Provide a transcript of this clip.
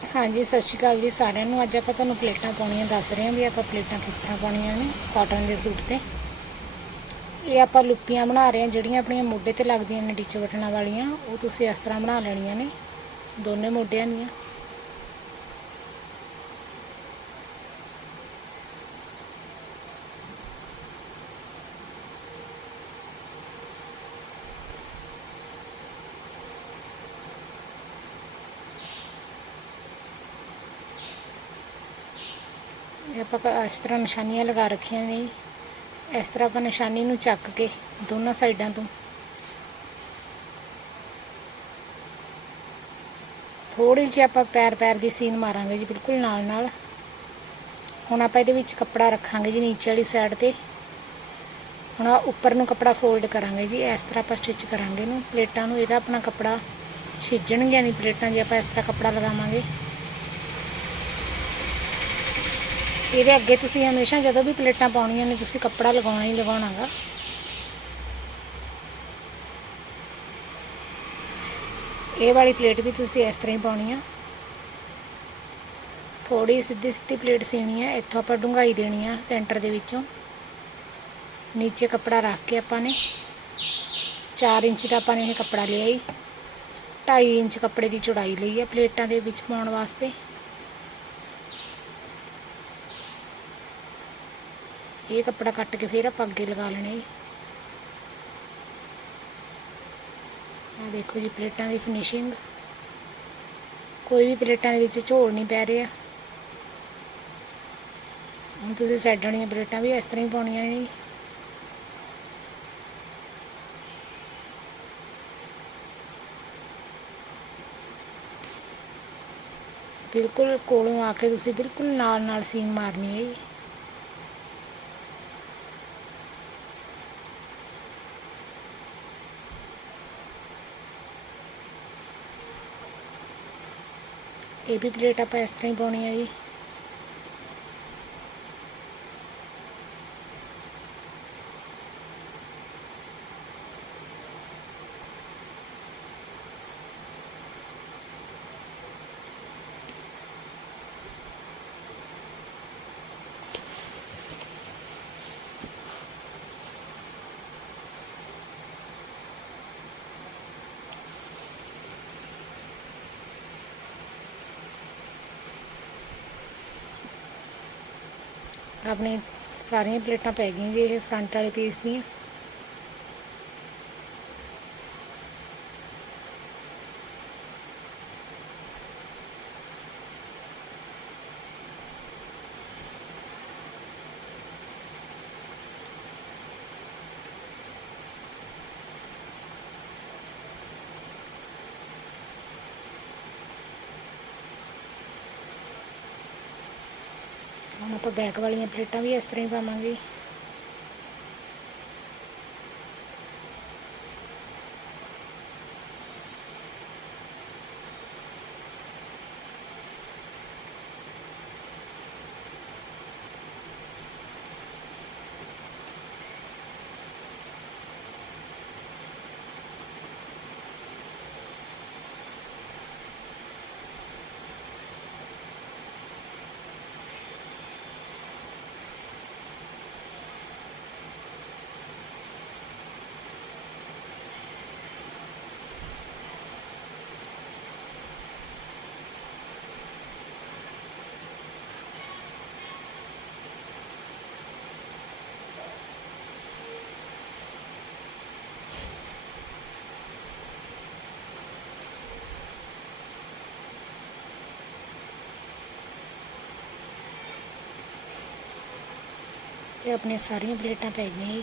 ਹਾਂਜੀ, ਸਤਿ ਸ਼੍ਰੀ ਅਕਾਲ ਜੀ ਸਾਰਿਆਂ ਨੂੰ। ਅੱਜ ਆਪਾਂ ਤੁਹਾਨੂੰ ਪਲੇਟਾਂ ਪਾਉਣੀਆਂ ਦੱਸ ਰਹੇ ਹਾਂ ਵੀ ਆਪਾਂ ਪਲੇਟਾਂ ਕਿਸ ਤਰ੍ਹਾਂ ਪਾਉਣੀਆਂ ਨੇ ਕਾਟਨ ਦੇ ਸੂਟ ਤੇ। ਇਹ ਆਪਾਂ ਲੁੱਪੀਆਂ ਬਣਾ ਰਹੇ ਹਾਂ, ਜਿਹੜੀਆਂ ਆਪਣੀਆਂ ਮੋਢੇ ਤੇ ਲੱਗਦੀਆਂ ਨੇ ਟਿਚ ਬਟਨਾਂ ਵਾਲੀਆਂ, ਉਹ ਤੁਸੀਂ ਇਸ ਤਰ੍ਹਾਂ ਬਣਾ ਲੈਣੀਆਂ ਨੇ। ਦੋਨੇ ਮੋਢਿਆਂ ਦੀਆਂ। ਇਹ ਆਪਾਂ ਕ- ਇਸ ਤਰ੍ਹਾਂ ਨਿਸ਼ਾਨੀਆਂ ਲਗਾ ਰੱਖੀਆਂ ਨੇ। ਇਸ ਤਰ੍ਹਾਂ ਆਪਾਂ ਨਿਸ਼ਾਨੀ ਨੂੰ ਚੱਕ ਕੇ ਦੋਨਾਂ ਸਾਈਡਾਂ ਤੋਂ ਥੋੜੀ ਜਿਹੀ ਆਪਾਂ ਪੈਰ ਪੈਰ ਦੀ ਸੀਨ ਮਾਰਾਂਗੇ ਜੀ ਬਿਲਕੁਲ ਨਾਲ ਨਾਲ। ਹੁਣ ਆਪਾਂ ਇਹਦੇ ਵਿੱਚ ਕੱਪੜਾ ਰੱਖਾਂਗੇ ਜੀ ਨੀਚੇ ਵਾਲੀ ਸਾਈਡ ਤੇ। ਹੁਣ ਆਹ ਉੱਪਰ ਨੂੰ ਕੱਪੜਾ ਫੋਲਡ ਕਰਾਂਗੇ ਜੀ। ਇਸ ਤਰ੍ਹਾਂ ਆਪਾਂ ਸਟਿਚ ਕਰਾਂਗੇ ਇਹਨੂੰ। ਪਲੇਟਾਂ ਨੂੰ ਇਹਦਾ ਆਪਣਾ ਕੱਪੜਾ ਛਿੱਜਣਗੀਆਂ ਨਹੀਂ। ਪਲੇਟਾਂ ਜੇ ਆਪਾਂ ਇਸ ਤਰ੍ਹਾਂ ਕੱਪੜਾ ਲਗਾਵਾਂਗੇ। ਇਹਦੇ ਅੱਗੇ ਤੁਸੀਂ ਹਮੇਸ਼ਾ ਜਦੋਂ ਵੀ ਪਲੇਟਾਂ ਪਾਉਣੀਆਂ ਨੇ, ਤੁਸੀਂ ਕੱਪੜਾ ਲਗਾਉਣਾ ਹੀ ਲਗਾਉਣਾਗਾ। ਇਹ ਵਾਲੀ ਪਲੇਟ ਵੀ ਤੁਸੀਂ ਇਸ ਤਰ੍ਹਾਂ ਹੀ ਪਾਉਣੀ ਆ। ਥੋੜੀ ਸਿੱਧੀ ਸਿੱਧੀ ਪਲੇਟ ਸੀਣੀ ਹੈ ਇੱਥੋਂ ਆਪਾਂ ਡੂੰਘਾਈ ਦੇਣੀ ਆ ਸੈਂਟਰ ਦੇ ਵਿੱਚੋਂ। ਨੀਚੇ ਕੱਪੜਾ ਰੱਖ ਕੇ ਆਪਾਂ ਨੇ 4 ਇੰਚ ਦਾ ਆਪਾਂ ਨੇ ਇਹ ਕੱਪੜਾ ਲਿਆ ਹੀ 2.5 ਇੰਚ ਕੱਪੜੇ ਦੀ ਚੌੜਾਈ ਲਈ ਹੈ ਪਲੇਟਾਂ ਦੇ ਵਿੱਚ ਪਾਉਣ ਵਾਸਤੇ। ਇਹ ਕੱਪੜਾ ਕੱਟ ਕੇ ਫਿਰ ਆਪਾਂ ਅੱਗੇ ਲਗਾ ਲੈਣਾ ਜੀ। ਆ ਦੇਖੋ ਜੀ, ਪਲੇਟਾਂ ਦੀ ਫਿਨਿਸ਼ਿੰਗ ਕੋਈ ਵੀ ਪਲੇਟਾਂ ਦੇ ਵਿੱਚ ਝੋਲ ਨਹੀਂ ਪੈ ਰਿਹਾ। ਹੁਣ ਤੁਸੀਂ ਸਾਈਡਾਂ ਵਾਲੀਆਂ ਪਲੇਟਾਂ ਵੀ ਇਸ ਤਰ੍ਹਾਂ ਹੀ ਪਾਉਣੀਆਂ ਨੇ ਜੀ। ਬਿਲਕੁਲ ਕੋਲੋਂ ਆ ਕੇ ਤੁਸੀਂ ਬਿਲਕੁਲ ਨਾਲ ਨਾਲ ਸੀਨ ਮਾਰਨੀ ਹੈ ਜੀ। ਇਹ ਵੀ ਪਲੇਟ ਆਪਾਂ ਇਸ ਤਰ੍ਹਾਂ ਹੀ ਪਾਉਣੀ ਹੈ ਜੀ। ਆਪਣੇ ਸਾਰੀਆਂ ਪਲੇਟਾਂ ਪੈ ਗਈਆਂ ਜੀ ਇਹ ਫਰੰਟ ਵਾਲੇ ਪੀਸ ਦੀਆਂ। ਹੁਣ ਆਪਾਂ ਬੈਕ ਵਾਲੀਆਂ ਪਲੇਟਾਂ ਵੀ ਇਸ ਤਰ੍ਹਾਂ ਹੀ ਪਾਵਾਂਗੇ। ਇਹ ਆਪਣੀਆਂ ਸਾਰੀਆਂ ਪਲੇਟਾਂ ਪੈ ਗਈਆਂ ਜੀ।